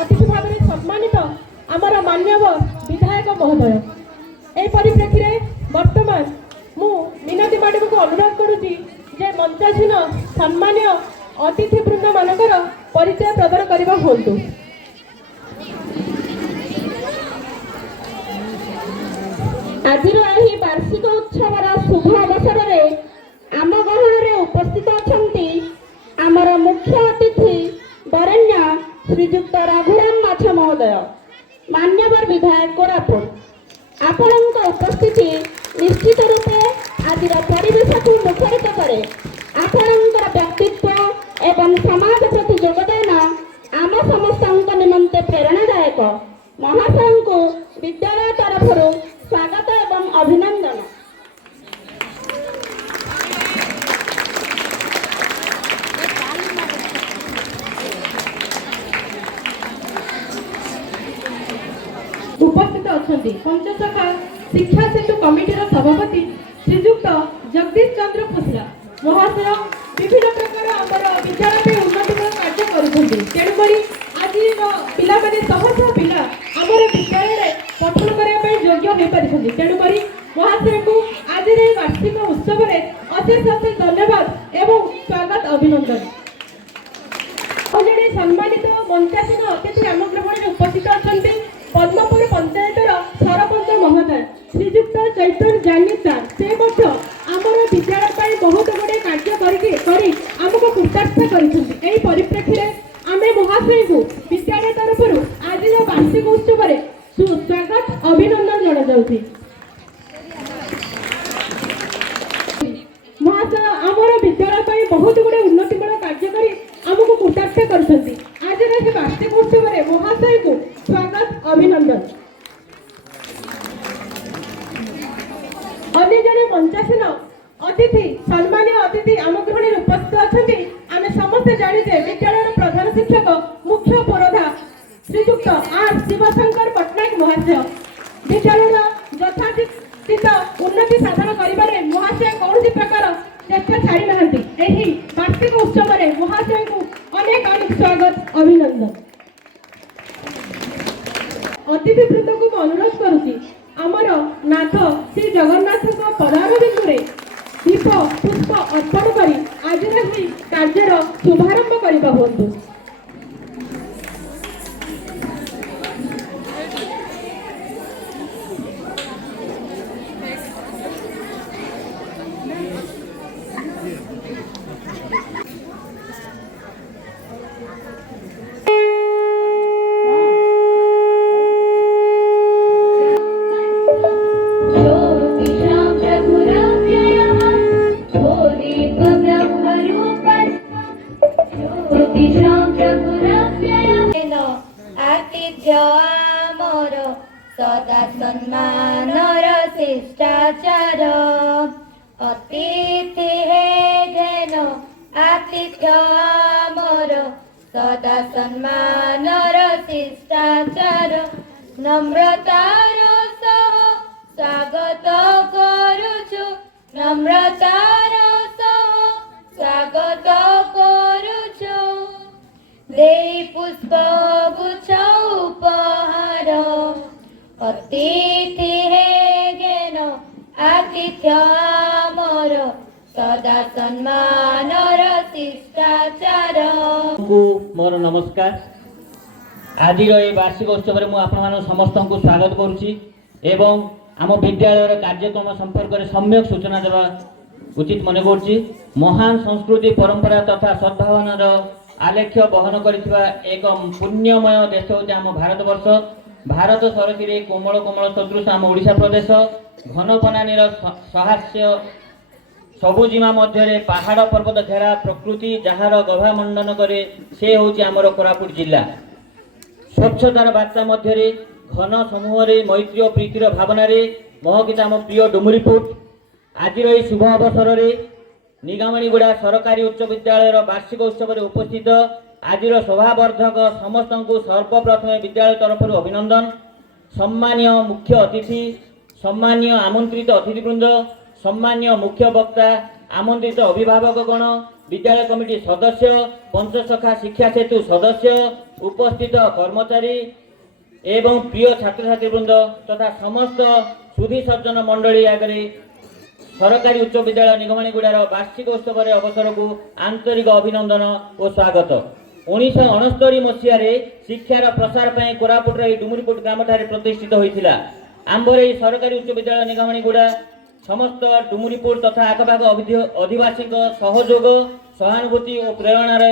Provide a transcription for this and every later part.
अतिथि भाव में सम्मानित आमर माननीय विधायक महोदय ए परिप्रेक्षी में वर्तमान मु मिनती मैडम को अनुरोध करुच्ची जे मंचासीन सम्मान्य अतिथि वृंद मानकर परिचय प्रदान करबा होंतु। आज वार्षिक उत्सव शुभ अवसर में आम गहन में उपस्थित अच्छा आमर मुख्य अतिथि वरेण्य श्रीजुक्त रघुराम माछ महोदय मान्यवर विधायक कोरापुट आपण उपस्थिति निश्चित रूपे आज परिवेश को मुखरित करे। आपण व्यक्तित्व एवं समाज प्रति योगदान आम समस्त निमंते प्रेरणादायक। महाशय को विद्यालय तरफ स्वागत एवं अभिनंदन। उपस्थित अच्छा पंचशाखा शिक्षा सेतु कमिटीर सभापति श्रीजुक्त जगदीश चंद्र फुसला महाशय विभिन्न प्रकार आमर विद्यालय उन्नतिमूलक कार्य करुँच। आज पिला शह पिला आमर विद्यालय पठन करने योग्य हो पारि। तेणुक महाशय को आज वार्षिक उत्सव में अशेष अशेष धन्यवाद एवं स्वागत अभिनंदन। सम्मानित मंचासीन अतिथि आम ग्रहण में उपस्थित अच्छा पद्मपुर पंचायतर सरपंच महोदय श्रीजुक्त चैतन्य जानी सर से आमर विद्यालय बहुत गुड़े कार्य आमको कृतार्थ कर परिप्रेक्षी में आम महाशय को विद्यालय तरफ आज वार्षिक उत्सव में सुस्वागत अभिनंदन जना जाउछि। महाशय आमर विद्यालय बहुत गुड़े उन्नतिमूलक कार्य आमको कृतार्थ कर आज वार्षिक उत्सव में महाशय को स्वागत अभिनंदन। अन्य जने पंचासीन अतिथि सम्मानीय अतिथि आम ग्रहण में उपस्थित अच्छा आम समस्त जानीजे विद्यालय प्रधान शिक्षक मुख्य पुरोधा श्रीजुक्त आर शिवशंकर पट्टनायक महाशय विद्यालय यथाचित उन्नति साधन कर महाशय कौन प्रकार चेष्टा छाड़ी ना वार्षिक उत्सव में महाशय को अनेक अनेक स्वागत अभिनंदन। अतिथि वृंद को अनुरोध करुच्ची आमर नाथ श्री जगन्नाथ पदार बिंदु दीप पुष्प अर्पण कर आज कार्यर शुभारंभ करवा हूँ। सदा सम्मानर शिष्टाचार अतिथि हे घेन आतिथ्य मोर सदा सम्मानर शिष्टाचार नम्रतार सह स्वागत करुछु नम्रतार सह स्वागत करुछु देई पुष्प गुच्छ उपहार अतिथि हे घेन आतिथ्य मोर सदा सम्मानर शिष्टाचार को मोर नमस्कार। आज ये वार्षिक उत्सव में मुझे समस्त को स्वागत करुच्ची एवं आम विद्यालय कार्यक्रम संपर्क में सम्यक सूचना देवा उचित मन करुछि। महान संस्कृति परंपरा तथा सद्भावनार आलेख्य बहन करिଥିବା एक पुण्यमय देश होଉଛି ଆମ ଭାରତ ବର୍ଷ। भारत सरकीरे कोमल कोमल सदृश आम ओडिशा प्रदेश घन बनानीर सहास्य सबुजिमा मध्य पहाड़ पर्वत घेरा प्रकृति जार गभा मंडन करे से होଉଛି आमर कोरापुट जिला। स्वच्छतार बार्ता मध्य घन समूह मैत्री और प्रीतिर भावना महकित आम प्रिय डुमुरीपुट। आज शुभ अवसर में निगामणीगुड़ा सरकारी उच्च विद्यालय वार्षिक उत्सव में उपस्थित आज शोभावर्धक समस्त को सर्वप्रथम विद्यालय तरफ अभिनंदन। सम्मानीय मुख्य अतिथि, सम्मानीय आमंत्रित अतिथिवृंद, सम्मानीय मुख्य वक्ता, आमंत्रित अभिभावकगण, विद्यालय कमिटी सदस्य, पंचसखा शिक्षा सेतु सदस्य, उपस्थित कर्मचारी एवं प्रिय छात्र छात्रीवृंद तथा समस्त सुधी सज्जन मंडली आगे सरकारी उच्च विद्यालय निगमणीगुड़ार वार्षिक उत्सव अवसर को आंतरिक अभिनंदन और स्वागत। 1969 मसीह शिक्षार प्रसार पर कोरापुटर डुमुरीपुट ग्राम प्रतिष्ठित होता। आंबर सरकारी उच्च विद्यालय निगमणीगुड़ा समस्त डुमुरीपुट तथा आखपाख अधिवासी सहयोग सहानुभूति और प्रेरणार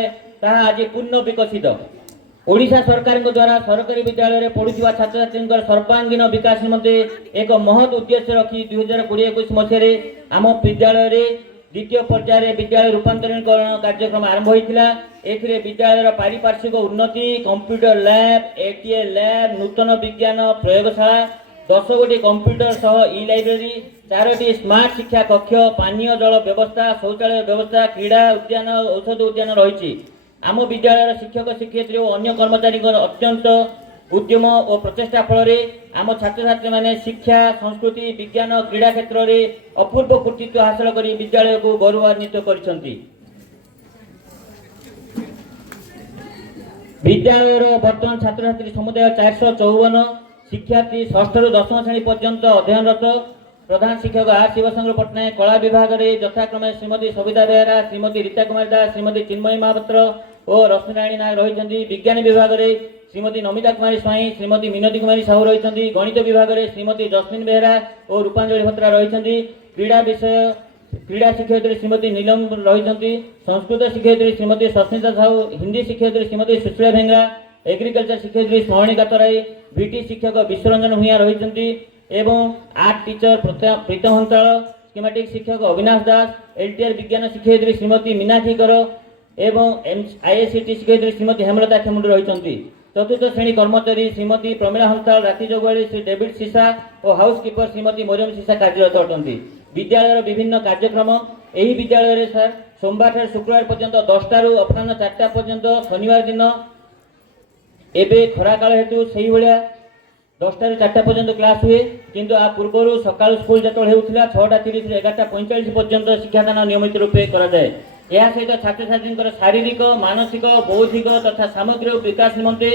ताहा आज पूर्ण विकसित। ओडिशा सरकार द्वारा सरकारी विद्यालय में पढ़ुवा छात्र छात्री सर्वांगीन विकास निमंते एक महत् उद्देश्य रखी 2020-21 मसीह आम विद्यालय द्वितीय पर्यायर विद्यालय रूपांतरीकरण कार्यक्रम आरंभ होता। एथिरे विद्यालय पारिपार्श्विक उन्नति, कंप्यूटर लैब, एटीए लैब, नूतन विज्ञान प्रयोगशाला, 10 गोटी कंप्यूटर सह ई लाइब्रेरी, 4टी स्मार्ट शिक्षा कक्ष, पानीय जल व्यवस्था, शौचालय व्यवस्था, क्रीड़ा उद्यान, औषध उद्यान रही। आम विद्यालय शिक्षक शिक्षयित्री और अन्य कर्मचारी अत्यंत उद्यम और प्रचेषा फल आम छात्र छात्री मैंने शिक्षा, संस्कृति, विज्ञान, क्रीड़ा क्षेत्र में अपूर्व कृतित्व हासिल कर विद्यालय को गौरवान्वित कर। विद्यालय बर्तमान छात्र छात्री समुदाय 454 शिक्षार्थी 6ठ ରୁ 10ମ श्रेणी पर्यंत अध्ययनरत। प्रधान शिक्षक आर शिवशंकर पट्टनायक, कला विभाग में यथाक्रमे श्रीमती सविता बेहरा, श्रीमती रीता कुमारी दास, श्रीमती चिन्मयी महापात्र और रश्मिराणी नायक रही। विज्ञान विभाग में श्रीमती नमिता कुमारी स्वाई, श्रीमती मिनती कुमारी साहू रही। गणित विभाग में श्रीमती जस्मिन बेहरा और रूपांजलि भत्रा रही। क्रीड़ा विषय क्रीड़ा शिक्षयित्री श्रीमती नीलम रही। संस्कृत शिक्षयित्री श्रीमती सस्मिता साहू, हिंदी शिक्षयित्री श्रीमती सुशीला भेंगरा, एग्रीकल्चर शिक्षयित्री स्मरणिका तराई, भिटी शिक्षक विश्वरंजन भूया रही एवं आर्ट टीचर प्रीतम हंताल, स्कीमेटिक शिक्षक अविनाश दास, एलटीआर विज्ञान शिक्षयित्री श्रीमती मीनाक्षी कर एवं आईएससीटी शिक्षयित्री श्रीमती हेमलता खेमुंड रही। चतुर्थ श्रेणी कर्मचारी श्रीमती प्रमीला हंताल, राति जोगवाड़ी श्री डेविड सीसा और हाउसकीपर श्रीमती मरियम सीसा कार्यरत अटंती। विद्यालय विभिन्न कार्यक्रम यही विद्यालय सर सोमवार शुक्रवार पर्यंत 10टा ରୁ अपराह्न 4टा पर्यंत, शनिवार दिन एवं खरा काल हेतु से भाया 10टा ରୁ 4टा पर्यंत क्लास हुए, किंतु आ पूर्व सका स्कूल जो होता 6:30 ରୁ 11:45 पर्यंत शिक्षादान नियमित रूपे कराए। यह सहित छात्र छात्री शारीरिक, मानसिक, बौद्धिक तथा सामग्रिक विकास निमंते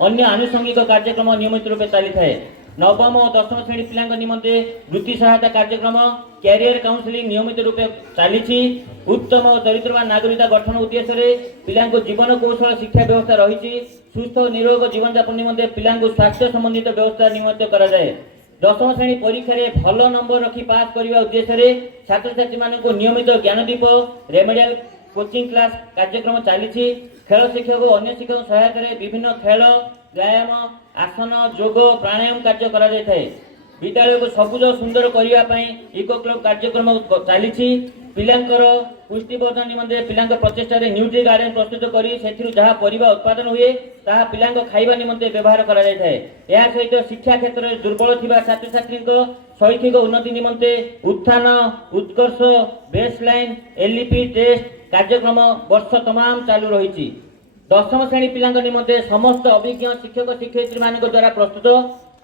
अन्य आनुषंगिक कार्यक्रम नियमित रूपे चली थाए। नवम और 10ମ श्रेणी पिला निमंते वृत्ति सहायता कार्यक्रम, कैरियर काउंसलिंग नियमित रूपे चली। उत्तम और चरित्रवान नागरिकता गठन उद्देश्य पिला जीवन कौशल शिक्षा व्यवस्था रही। सुस्थ और निरोग जीवन यापन निमंते पिला स्वास्थ्य संबंधित व्यवस्था निमंत्रित कराए। 10ମ श्रेणी परीक्षा भल नंबर रखी पास करने उद्देश्य छात्र छात्री मानक नियमित ज्ञानदीप रेमेडियल कोचिंग क्लास कार्यक्रम चली। खेल शिक्षक और अन्य शिक्षक सहायता विभिन्न खेल, व्यायाम, आसन, योग, प्राणायाम कार्य करा जाय थाए। विद्यालय को सबुज सुंदर करने इको क्लब कार्यक्रम चली। पिलांकर पुष्टिवर्धन निमंते पिलांक प्रचेष्टा न्यूट्री गार्डन प्रस्तुत करी सेथिरु जहाँ परिबा उत्पादन हुए ताहा पिलांक खाइबा निमंते व्यवहार करा जाय थाए। या सहित शिक्षा क्षेत्र में दुर्बल थिबा छात्र छात्री शैक्षिक उन्नति निमंते उत्थान, उत्कर्ष, बेसलाइन, एलईपी टेस्ट कार्यक्रम वर्ष तमाम चालू रही। 10ମ श्रेणी पिलांक निमंते समस्त अभिज्ञ शिक्षक शिक्षयित्री मान द्वारा प्रस्तुत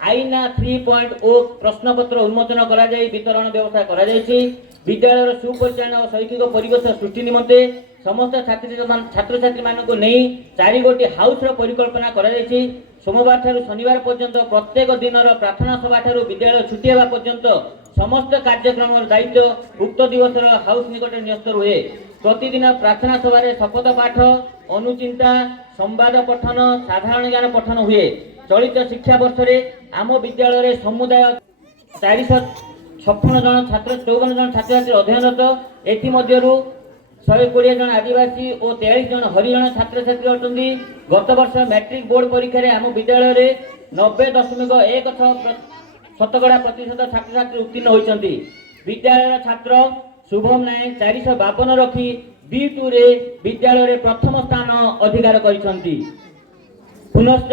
आईना 3.0 प्रश्नपत्र उन्मोचन करा जाय वितरण व्यवस्था करा जायछि। विद्यालय सुपरिचालन और शैक्षिक परिवेश सृष्टि निमंते समस्त छात्र छात्री मानक नहीं 4 गोटी हाउस परिकल्पना करा जायछि। सोमवार ठारू शनिवार पर्यंत प्रत्येक दिन प्रार्थना सभा ठारू विद्यालय छुट्टी होगा पर्यंत समस्त कार्यक्रम दायित्व उक्त दिवस हाउस निकट न्यस्त रुहे। प्रतिदिन प्रार्थना सभा शपथ पाठ, अनुचिंता, संवाद पठन, साधारण ज्ञान पठन हुए। चलित शिक्षा वर्ष आम विद्यालय समुदाय 56 जन छात्र 54 जन छात्र छात्री अध्ययनरत एमध्यु 120 जन आदिवासी और 43 जन हरिजन छात्र छात्री अटंती। गत वर्ष मैट्रिक बोर्ड परीक्षा आम विद्यालय 90.16% छात्र छात्री उत्तीर्ण होती। विद्यालय छात्र शुभम नायक 452 रखी B2 रे विद्यालय प्रथम स्थान अधिकार करिसंती। पुनश्च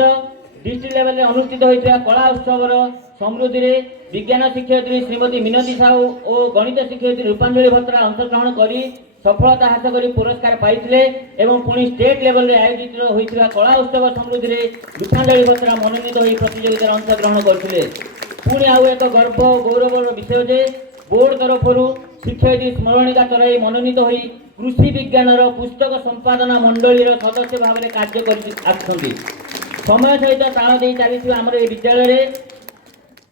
डिस्ट्रिक्ट लेवल में अनुष्ठित होता कला उत्सवर समृद्धि रे विज्ञान शिक्षयित्री श्रीमती मिनती साहू और गणित शिक्षयित्री रूपांजलि भत्रा अंशग्रहण करी सफलता हासिल करी पुरस्कार पाइथिले एवं पुणी स्टेट लेवल रे आयोजित होइथिबा कला उत्सव समृद्धि रे रूपांजलि भत्रा मनोनीत होई प्रतियोगिता अंशग्रहण करथिले। पुणी आउ एक गर्व गौरवर विषय जे बोर्ड तरफरु शिक्षयित्री स्मरणिका तराई मनोनीत होई कृषि विज्ञान पुस्तक संपादना मंडली सदस्य भाव में कार्य कर समय सहित ताल दे चली आम विद्यालय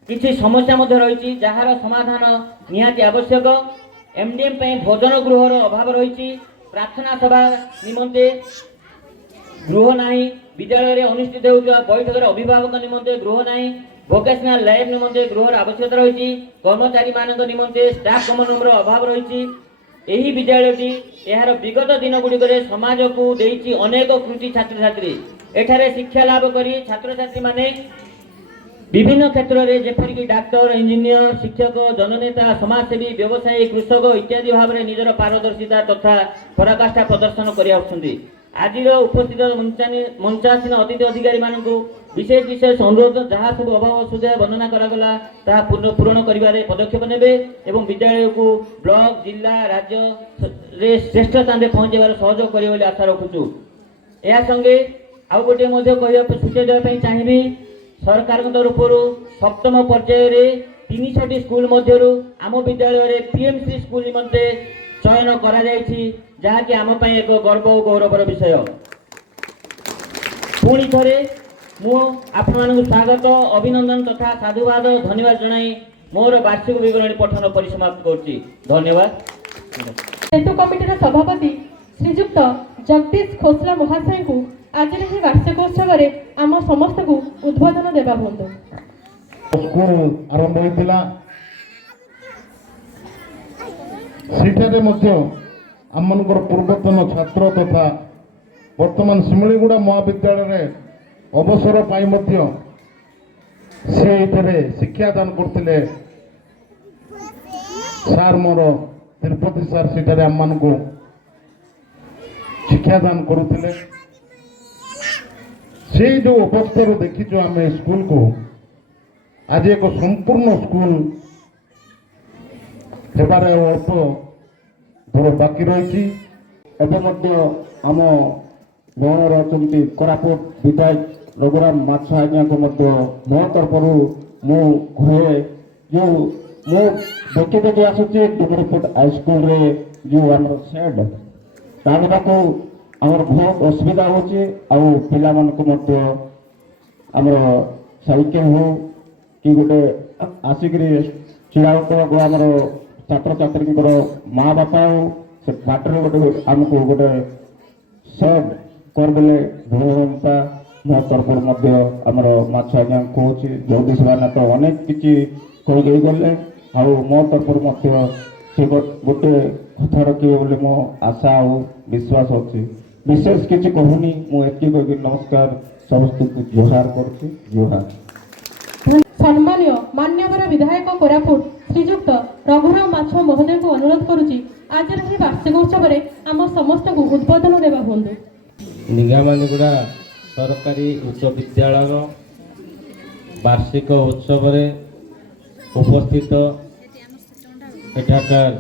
किसी समस्या रही जार समाधान निहाती आवश्यक। एमडीएम भोजन गृहर अभाव रही प्रार्थना सभा निमंते गृह नाही विद्यालय अनुष्ठित होता बैठक अभिभावक निमंते गृह नाही वोकेशनल लैब निमंते गृहर आवश्यकता रही कर्मचारी मान निमंते स्टाफ कमन रूम अभाव रही। यही विद्यालयटी यार विगत दिन गुड़िक समाज को देती अनेक कृति छात्र छात्री एठारे शिक्षा लाभ करी छात्र छात्री माने विभिन्न क्षेत्र में जेपरिक डाक्टर इंजीनियर शिक्षक जननेता समाजसेवी व्यवसायी कृषक इत्यादि भाव में निजर पारदर्शिता तथा पराकाष्ठा प्रदर्शन कर आज उपस्थित मंचासीन अतिथि अधिकारी मान विशेष विशेष अनुरोध जहाँ सब अभाव असुविधा वर्णना करागला ताहा पूरण करिबारे पदक्षेप नेबे एवं विद्यालय को ब्लॉक जिला राज्य रे श्रेष्ठ स्थान में पहुंचार सहयोग करिवे बोली आशा रखुछु। या संगे आउ गोटे मध्ये कहिया सूचना देबा चाहिए सरकार तरफर सप्तम पर्यायर 300 स्कूल मध्यरु आम विद्यालय पीएमसी स्कूल निमंते चयन करा जायछि जहाँकि आम एक गर्व और गौरवर विषय। पुणी थे मु आपण मानक स्वागत अभिनंदन तथा साधुवाद धन्यवाद जनाई मोर वार्षिक विवरणी पठन परिसमाप्त करछि। धन्यवाद। सेतु कमिटीर सभापति श्रीजुक्त जगदीश खोसला महाशय को आज ही वार्षिकोत्सव आम समस्त को उद्बोधन देवा बंधु स्कूल आरंभ होता सेठारे आमर पूर्वतन छात्र तथा वर्तमान शिमलीगुड़ा महाविद्यालय अवसर पाई से शिक्षादान करते सार मोर तिरुपति सार सेठारे आम मान को शिक्षादान करुले से जो अवस्था देखीचु आम स्कूल को आज एक संपूर्ण स्कूल हेबार अल्प दूर बाकी रही आम गणर अच्छा कोरापुट विधायक रघुराम माछ आज्ञा को मो तरफ मुझे जो मु देखी देखी आसूची डुगरीपुट हाईस्कल रे जो आम सेड ताकि आमर बहुत असुविधा होची आउ पिला मन को आमर साइकेल हो कि गोटे आसिक छिड़ा आमर छात्र छात्री माँ बापा हो से बाटर गोटे आमको गोटे सेड करदे भल हमता मो तरफ आमर माछ आज्ञा कहूँ जगदीश भाईना तो अनेक किसी कही गले आउ मो तरफ से गोटे कथा रखिए बोले मो आशा और विश्वास अच्छी विशेष किसी कहूनी मुझे नमस्कार समस्त जोहार कर जोहार। सम्मान्य मान्यवर विधायक कोरापुट श्रीजुक्त रघुराम माछ महोदय को अनुरोध करुच्ची आज ही वार्षिकोत्सव आम समस्त को उद्बोधन देवा बंधु। निगामानिगुड़ा सरकारी उच्च विद्यालय वार्षिक उत्सव उपस्थित एठाकार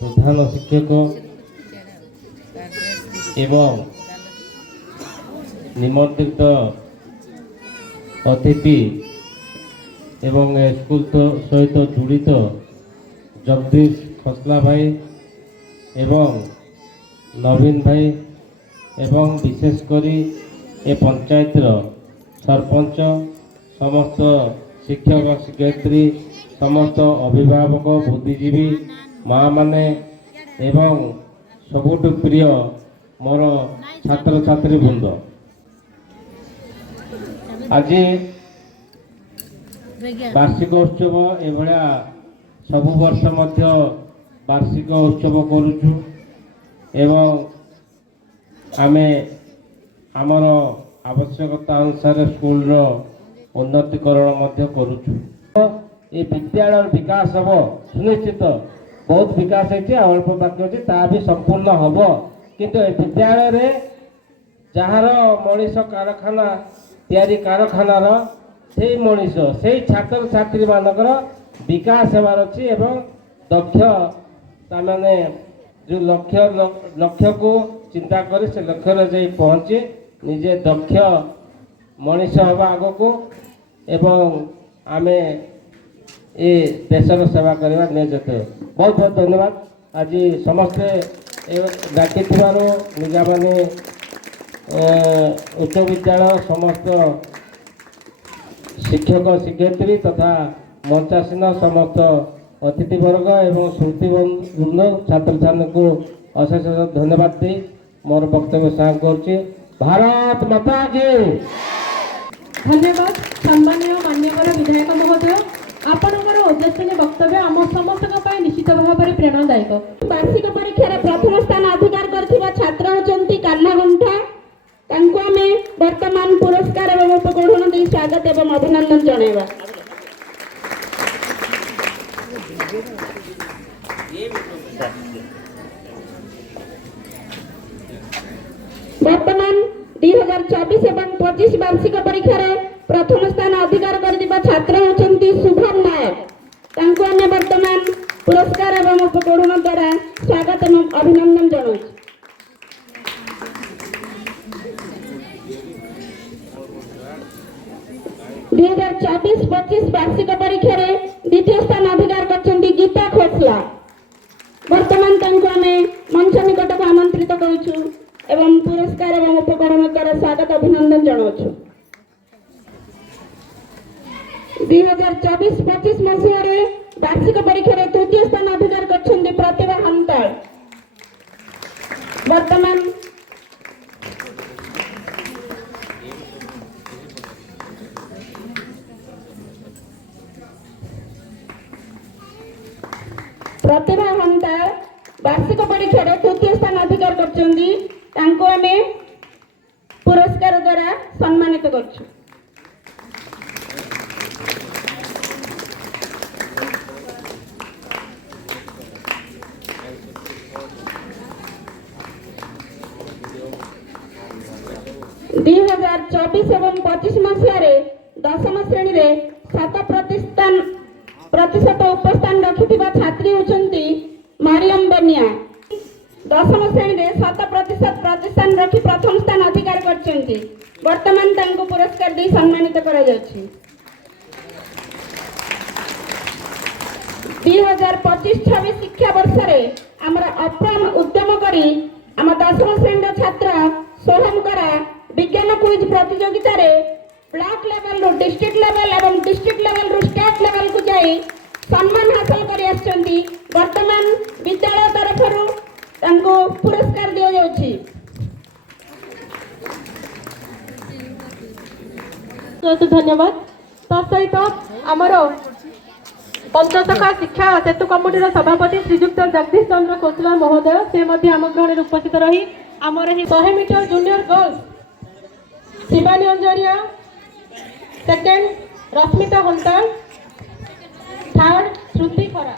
प्रधान शिक्षक एवं निमंत्रित अतिथि एवं स्कूल सहित जुड़ित जगदीश खोसला भाई एवं नवीन भाई एवं विशेषकर ए पंचायत सरपंच समस्त शिक्षक शिक्षयित्री समस्त अभिभावक बुद्धिजीवी माँ माने एवं सबुठ प्रिय मोर छात्र छात्री वृंद आज वार्षिकोत्सव एभलिया ସବୁ ବର୍ଷ ମଧ୍ୟ ବାର୍ଷିକ ଉତ୍ସବ କରୁଛୁ ଏବଂ ଆମେ ଆମର ଆବଶ୍ୟକତା ଅନୁସାରେ ସ୍କୁଲର ଉନ୍ନତିକରଣ ମଧ୍ୟ କରୁଛୁ। ଏ ବିଦ୍ୟାଳୟର ବିକାଶ ହେବ ସୁନିଶ୍ଚିତ। ବହୁତ ବିକାଶ ହେଇଛି, ଆଉ ଅଳ୍ପ ବାକି ଅଛି, ତାହା ବି ସମ୍ପୂର୍ଣ୍ଣ ହେବ। କିନ୍ତୁ ଏ ବିଦ୍ୟାଳୟରେ ଯାହାର ମଣିଷ କାରଖାନା ତିଆରି କାରଖାନାର ସେଇ ମଣିଷ ସେଇ ଛାତ୍ରଛାତ୍ରୀମାନଙ୍କର ବିକାଶ ହେବାର ଅଛି ଏବଂ ଦକ୍ଷ ତାମାନେ ଯେଉଁ ଲକ୍ଷ୍ୟକୁ ଚିନ୍ତା କରି ସେ ଲକ୍ଷ୍ୟରେ ଯାଇ ପହଞ୍ଚି ନିଜେ ଦକ୍ଷ ମଣିଷ ହେବା ଆଗକୁ ଏବଂ ଆମେ ଏ ଦେଶର ସେବା କରିବା ନିଶ୍ଚିତ। ବହୁତ ବହୁତ ଧନ୍ୟବାଦ। ଆଜି ସମସ୍ତେ ଡାକିଥିବାରୁ ନିଜାମାନେ ଉଚ୍ଚ ବିଦ୍ୟାଳୟ ସମସ୍ତ ଶିକ୍ଷକ ଶିକ୍ଷୟିତ୍ରୀ ତଥା ମଞ୍ଚାସୀନ ସମସ୍ତ ଅତିଥିବର୍ଗ ଏବଂ ଶ୍ରୁତିବୃନ୍ଦ ଛାତ୍ରଛାତ୍ରୀଙ୍କୁ ଅଶେଷ ଧନ୍ୟବାଦ ଦେଇ ମୋର ବକ୍ତବ୍ୟ ସାଙ୍ଗ କରୁଛି। ଭାରତ ମାତା କି ଧନ୍ୟବାଦ। ସମ୍ମାନୀୟ ମାନ୍ୟବର ବିଧାୟକ ମହୋଦୟ, ଆପଣଙ୍କର ଓଜସ୍ୱୀ ବକ୍ତବ୍ୟ ଆମ ସମସ୍ତଙ୍କ ପାଇଁ ନିଶ୍ଚିତ ଭାବରେ ପ୍ରେରଣାଦାୟକ। ବାର୍ଷିକ ପରୀକ୍ଷାରେ ପ୍ରଥମ ସ୍ଥାନ ଅଧିକାର କରିଥିବା ଛାତ୍ର ହେଉଛନ୍ତି କାହ୍ନାଗୁଣ୍ଠା। ତାଙ୍କୁ ଆମେ ବର୍ତ୍ତମାନ ପୁରସ୍କାର ଏବଂ ଉପକରଣ ଦେଇ ସ୍ୱାଗତ ଏବଂ ଅଭିନନ୍ଦନ ଜଣାଇବା। ବର୍ତ୍ତମାନ 2024 ଏବଂ 25 ବାର୍ଷିକ ପରୀକ୍ଷାରେ ପ୍ରଥମ ସ୍ଥାନ ଅଧିକାର କରିଥିବା ଛାତ୍ର ହେଉଛନ୍ତି ଶୁଭମ ନାୟକ। ତାଙ୍କୁ ଆମେ ବର୍ତ୍ତମାନ ପୁରସ୍କାର ଏବଂ ଉପକରଣ ଦ୍ୱାରା ସ୍ୱାଗତ ଏବଂ ଅଭିନନ୍ଦନ ଜଣାଉଛୁ। ଦୁଇ 2024-25 ବାର୍ଷିକ ପରୀକ୍ଷାରେ ଦ୍ୱିତୀୟ ସ୍ଥାନ ଅଧିକାର କରିଛନ୍ତି ଗୀତା ଖୋସଲା। ବର୍ତ୍ତମାନ ତାଙ୍କୁ ଆମେ ମଞ୍ଚ ନିକଟକୁ ଆମନ୍ତ୍ରିତ କରୁଛୁ ଏବଂ ପୁରସ୍କାର ଏବଂ ଉପକରଣ ଦ୍ୱାରା ସ୍ୱାଗତ ଅଭିନନ୍ଦନ ଜଣାଉଛୁ। 2024-25 ମସିହାରେ ବାର୍ଷିକ ପରୀକ୍ଷାରେ ତୃତୀୟ ସ୍ଥାନ ଅଧିକାର କରିଛନ୍ତି ପ୍ରତିଭା ହନ୍ତାଳ। ବର୍ତ୍ତମାନ ପ୍ରତିଭା ହନ୍ତାଳ ବାର୍ଷିକ ପରୀକ୍ଷାରେ ତୃତୀୟ ସ୍ଥାନ ଅଧିକାର କରିଛନ୍ତି। ତାଙ୍କୁ ଆମେ ପୁରସ୍କାର ଦ୍ୱାରା ସମ୍ମାନିତ କରୁଛୁ। ଦୁଇ 2024 ଏବଂ 25 ମସିହାରେ ଦଶମ ଶ୍ରେଣୀରେ 7% ଉପସ୍ଥାନ ରଖିଥିବା ଛାତ୍ରୀ ହେଉଛନ୍ତି ମାରିୟମ ବନିଆ। ଦଶମ ଶ୍ରେଣୀରେ 7% ରଖି ପ୍ରଥମ ସ୍ଥାନ ଅଧିକାର କରିଛନ୍ତି। ବର୍ତ୍ତମାନ ତାଙ୍କୁ ପୁରସ୍କାର ଦେଇ ସମ୍ମାନିତ କରାଯାଉଛି। 2025-26 ଶିକ୍ଷାବର୍ଷରେ ଆମର ଅପ୍ରାଣ ଉଦ୍ୟମ କରି ଆମ ଦଶମ ଶ୍ରେଣୀର ଛାତ୍ର ସୋହମ କରା ବିଜ୍ଞାନ କୁଇଜ ପ୍ରତିଯୋଗିତାରେ ବ୍ଲକ ଲେଭେଲରୁ ଡିଷ୍ଟ୍ରିକ୍ଟ ଲେଭେଲ ଏବଂ ଡିଷ୍ଟ୍ରିକ୍ଟ ଲେଭେଲରୁ ଷ୍ଟେଟ୍ ଲେଭେଲକୁ ଯାଇ ସମ୍ମାନ ହାସଲ କରି ଆସିଛନ୍ତି। ବର୍ତ୍ତମାନ ବିଦ୍ୟାଳୟ ତରଫରୁ ତାଙ୍କୁ ପୁରସ୍କାର ଦିଆଯାଉଛି। ଧନ୍ୟବାଦ। ତା ସହିତ ଆମର ପଞ୍ଚସଖା ଶିକ୍ଷା ସେତୁ କମିଟିର ସଭାପତି ଶ୍ରୀଯୁକ୍ତ ଜଗଦୀଶ ଚନ୍ଦ୍ର ଖୋସଲା ମହୋଦୟ, ସେ ମଧ୍ୟ ଆମ ଗ୍ରହଣରେ ଉପସ୍ଥିତ ରହି ଆମର ଏହି 100 metre junior girls Shivani Anjaria, second Rashmita Hantal, third Shruti Khara.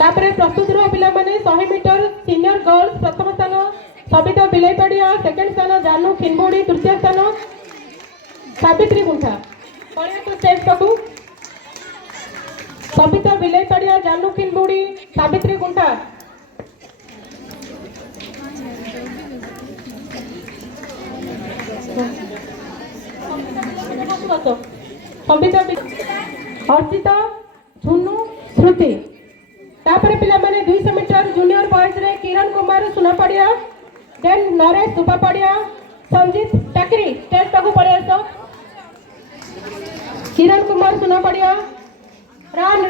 ତାପରେ ପ୍ରସ୍ତୁତ ରୁହ ପିଲାମାନେ। 100 ମିଟର ସିନିୟର ଗର୍ଲସ ପ୍ରଥମ ସ୍ଥାନ ସବିତା ବିଲେଇପାଡ଼ିଆ, ସେକେଣ୍ଡ ସ୍ଥାନ ଜାନୁ ଖିନବୁଡ଼ି, ତୃତୀୟ ସ୍ଥାନ ସାବିତ୍ରୀ ଗୁଣ୍ଠା। ପଳେଇଆସ ଷ୍ଟେଜ ପାଖକୁ। ସବିତା ବିଲେଇପାଡ଼ିଆ, ଜାନୁ ଖିନବୁଡ଼ି, ସାବିତ୍ରୀ ଗୁଣ୍ଠା। ସବିତା, ଅର୍ଚିତା, ଝୁନୁ, ଶ୍ରୁତି। ତାପରେ ପିଲାମାନେ 200 ମିଟର ଜୁନିୟର ବଏଜରେ କିରଣ କୁମାର ସୁନାପଡ଼ିଆ, ଦେନ୍ ନରେଶ ସୁପାପଡ଼ିଆ, ସଞ୍ଜିତ ଟାକରି। ଷ୍ଟେଜ ପାଖକୁ ପଳେଇ ଆସ। କିରଣ କୁମାର ସୁନାପଡ଼ିଆ,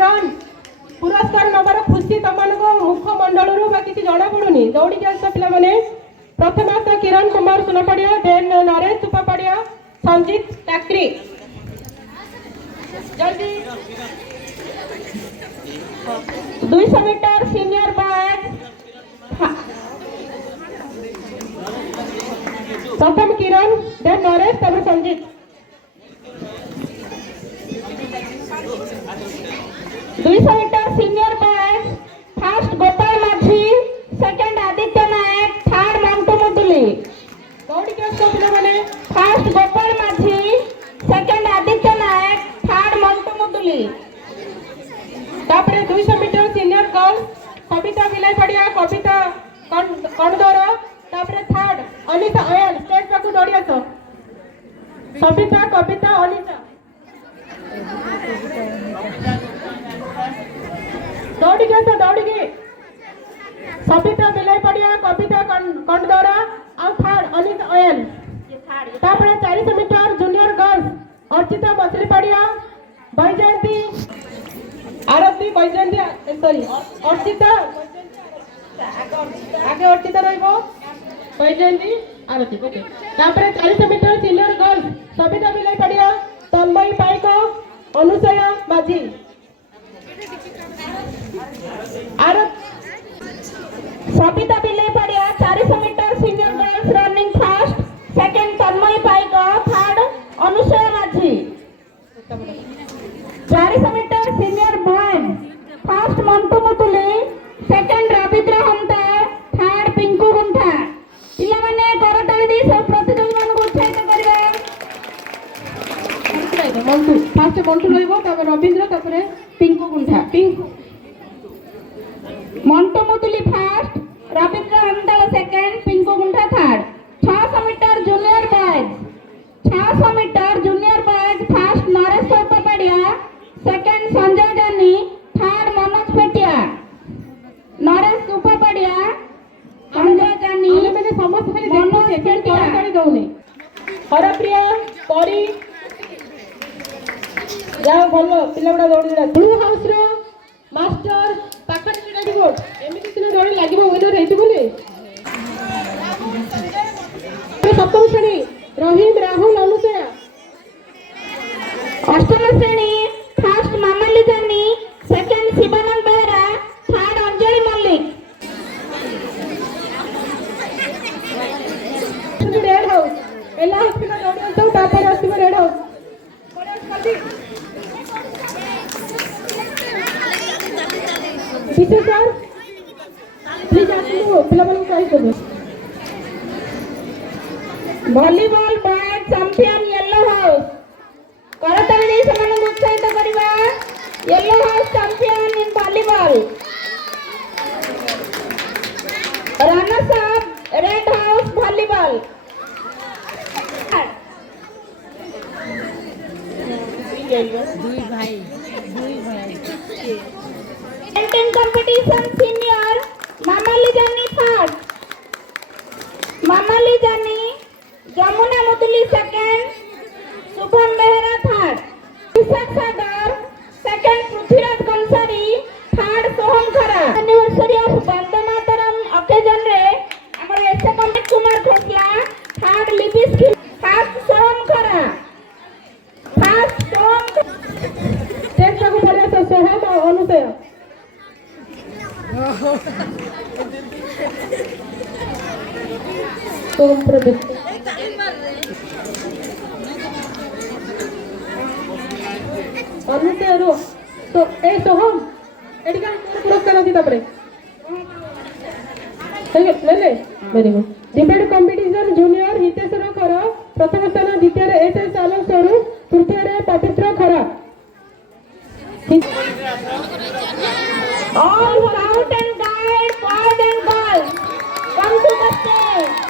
ରନ୍। ପୁରସ୍କାର ନେବାର ଖୁସି ତମମାନଙ୍କ ମୁଖମଣ୍ଡଳରୁ ବା କିଛି ଜଣାପଡ଼ୁନି। ଦୌଡ଼ିକି ଆସ ପିଲାମାନେ। ପ୍ରଥମେ ଆସ କିରଣ କୁମାର ସୁନାପଡ଼ିଆ, ଦେନ୍ ନରେଶ ସୁପାପଡ଼ିଆ, संजीत टाकरे जल्दी 200 मीटर सीनियर बॉयज प्रथम किरण देन नरेश तब Sanjit 200 meter senior boys first Gopal Majhi second Aditya Nayak third Mantu Muduli दौड़ के आसो पिला माने first Gopal Majhi second Aditya Nayak third Mantu Muduli तापरे 200 मीटर सीनियर गर्ल कविता विलाई पड़िया कविता कणदर तापरे थर्ड अनिता अयल स्टेज पाकु दौड़ी आसो सविता कविता अनिता दौड़ी के आसो दौड़ी के सविता विलाई पड़िया कविता कणदर और थर्ड अनिता अयल तापरे 400 मीटर जूनियर गर्ल्स अर्चिता मसली पड़िया बैजयंती आरती बैजयंती सॉरी अर्चिता आगे अर्चिता रहिबो बैजयंती आरती ओके तापरे 400 metre senior girls Savita Bilai Padia Tanmayi Paik Anusaya Majhi Savita Bile Padia 400 metre senior girls running first second Tanmayi Paik third Anusaya Majhi 400 metre senior boys first Mantu Mutuli second Rabindra Hanta third Pinku Guntha पिला माने करताली दी सब प्रतियोगी मान को उत्साहित करिवे मंटू फास्ट मंटू रहिबो तापर रविंद्र तापर Pinku Guntha Pinku Mantu Mutuli first Rabindra Hanta second Pinku Guntha third 600 metre junior boys 600 metre junior boys first Naresh Upapadia second Sanjay Jani third Manoj Petia Naresh Upapadia Sanjay Jani आले मैंने समस्त खाली देखो सेकंड तोड़ कर दउनी हरप्रिया परी जाओ भलो पिला बडा दौड़ी दे ब्लू हाउस रो मास्टर पाखर चिड़ा बोर्ड एमिति सिने दौड़ी लागिबो विनर हेतु बोले सप्तम श्रेणी रहीम राहुल अनुसया अष्टम श्रेणी first Mamali Jani second Shivananda Behera third Anjali Mallick red house yellow house पिला दौड़ी आसो तापर आसीबो रेड हाउस पीछे सर प्लीज आसो पिला मन कहि देबो volleyball boys champion yellow house करताली समान उत्साहित करिवा yellow house champion in volleyball runners up red house volleyball painting competition senior Mamali Jani first Mamali Jani Jamuna Muduli second Shubham Mehra third Vishakh Sagar second Prithviraj Kansari third Soham खरा anniversary of Vande Mataram occasion रे हमर एसए कमिट कुमार खोसला थर्ड लिपिस फर्स्ट सोहम खरा फर्स्ट सोहम स्टेज को पड़े तो सोहम और अनुसया तो प्रदीप अनुसया रो तो ए सोहम एडी का पुरस्कार अछि तापरे सही ले ले very good debate competition junior Hiteshwar खरा प्रथम स्थान द्वितीय रे एसएस आलोक स्वरूप तृतीय रे पवित्र खरा all scout and guide boys and girls come to the stage